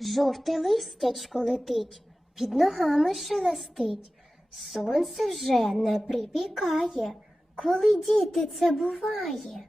Жовте листячко летить, під ногами шелестить. Сонце вже не припікає, коли діти це буває.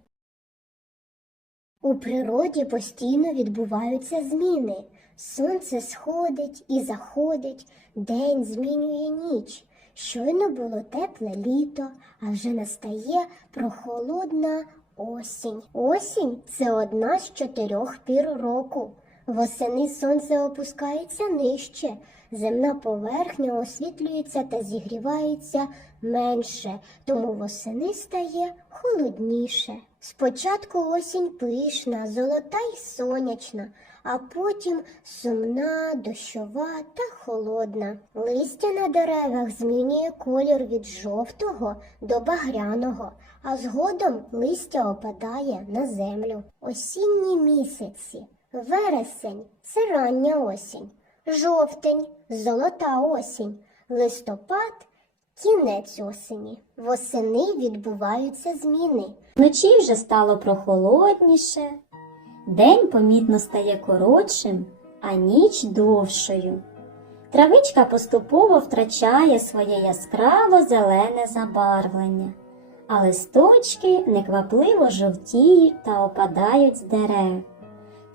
У природі постійно відбуваються зміни. Сонце сходить і заходить, день змінює ніч. Щойно було тепле літо, а вже настає прохолодна осінь. Осінь це одна з чотирьох пір року. Восени сонце опускається нижче, земна поверхня освітлюється та зігрівається менше, тому восени стає холодніше. Спочатку осінь пишна, золота й сонячна, а потім сумна, дощова та холодна. Листя на деревах змінює колір від жовтого до багряного, а згодом листя опадає на землю. Осінні місяці. Вересень це рання осінь, жовтень золота осінь, листопад кінець осені. Восени відбуваються зміни. Вночі вже стало прохолодніше, день помітно стає коротшим, а ніч довшою. Травичка поступово втрачає своє яскраво зелене забарвлення, а листочки неквапливо жовтіють та опадають з дерев.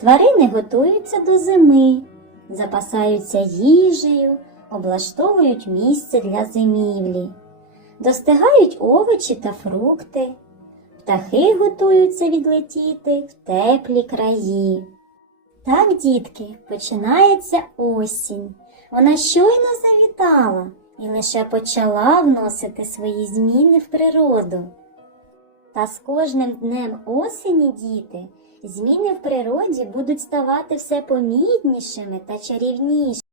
Тварини готуються до зими, запасаються їжею, облаштовують місце для зимівлі, достигають овочі та фрукти. Птахи готуються відлетіти в теплі краї. Так, дітки, починається осінь. Вона щойно завітала і лише почала вносити свої зміни в природу. Та з кожним днем осені, діти, зміни в природі будуть ставати все помітнішими та чарівнішими.